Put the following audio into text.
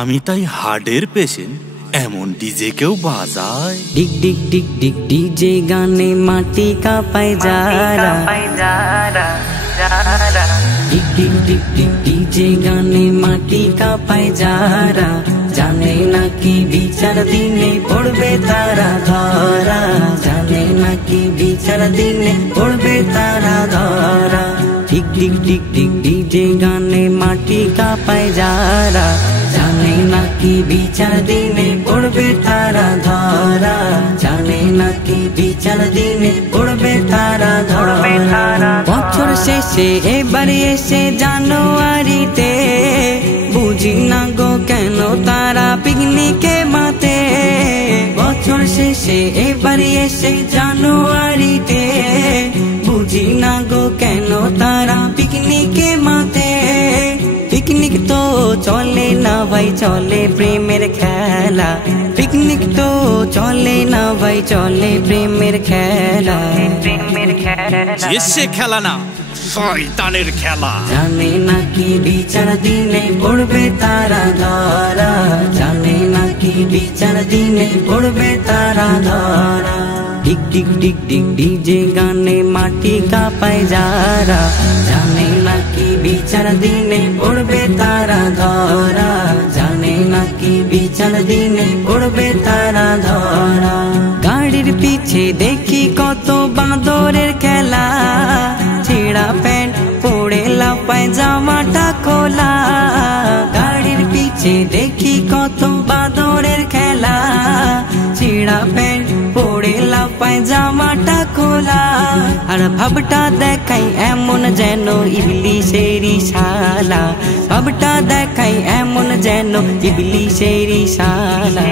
আমি তাই হার্টের পেশেন্ট, এমন ডিজে কেউ বাজায়। ডিগ ডিগ ডিগ ডিগ ডিজে গানে মাটি কাঁপায় যারা, ডিগ ডিগ ডিগ ডিগ ডিজে গানে মাটি কাঁপায় যারা, জানে নাকি বিচার দিনে পড়বে তারা ধরা, জানে নাকি বিচার দিনে পড়বে তারা ধরা। ডিগ ডিগ ডিগ ডিগ ডিজে গানে মাটি কাঁপায় যারা, জানে নাকি বিচার দিনে পড়বে তারা ধরা, জানে নাকি বিচার দিনে পড়বে তারা ধরা। বছর শেষে এবারে এসে জানুয়ারিতে, বুঝি না গো কেন তারা পিকনিকে মাতে। বছর শেষে এবারে এসে জানুয়ারিতে, বুঝি না গো কেন তারা পিকনিকে মাতে। পিকনিক তো চলে না ভাই, চলে প্রেমের খেলা। পিকনিক তো চলে না ভাই, চলে প্রেমের খেলা। সে খেলা না, শয়তানের খেলা। জানে নাকি বিচার দিনে পড়বে তারা ধরা, জানে নাকি বিচার দিনে পড়বে তারা ধরা। ডিগ ডিগ ডিগ ডিগ ডিজে গানে মাটি কাঁপায় যারা, জানে নাকি বিচার দিনে পড়বে তারা ধরা, জানে নাকি বিচার দিনে পড়বে তারা ধরা। গাড়ির পিছে দেখি কত বাঁদরের খেলা, ছেঁড়া প্যান্ট পরে লাফায় জামাটা খোলা। গাড়ির পিছে দেখি কত বাঁদরের খেলা, ছেঁড়া প্যান্ট পরে লাফায় জামাটা খোলা। আর ভাবটা দেখাই এমন যেন ইবলিশেরই শালা, ভাবটা দেখাই এমন যেন ইবলিশেরই শালা।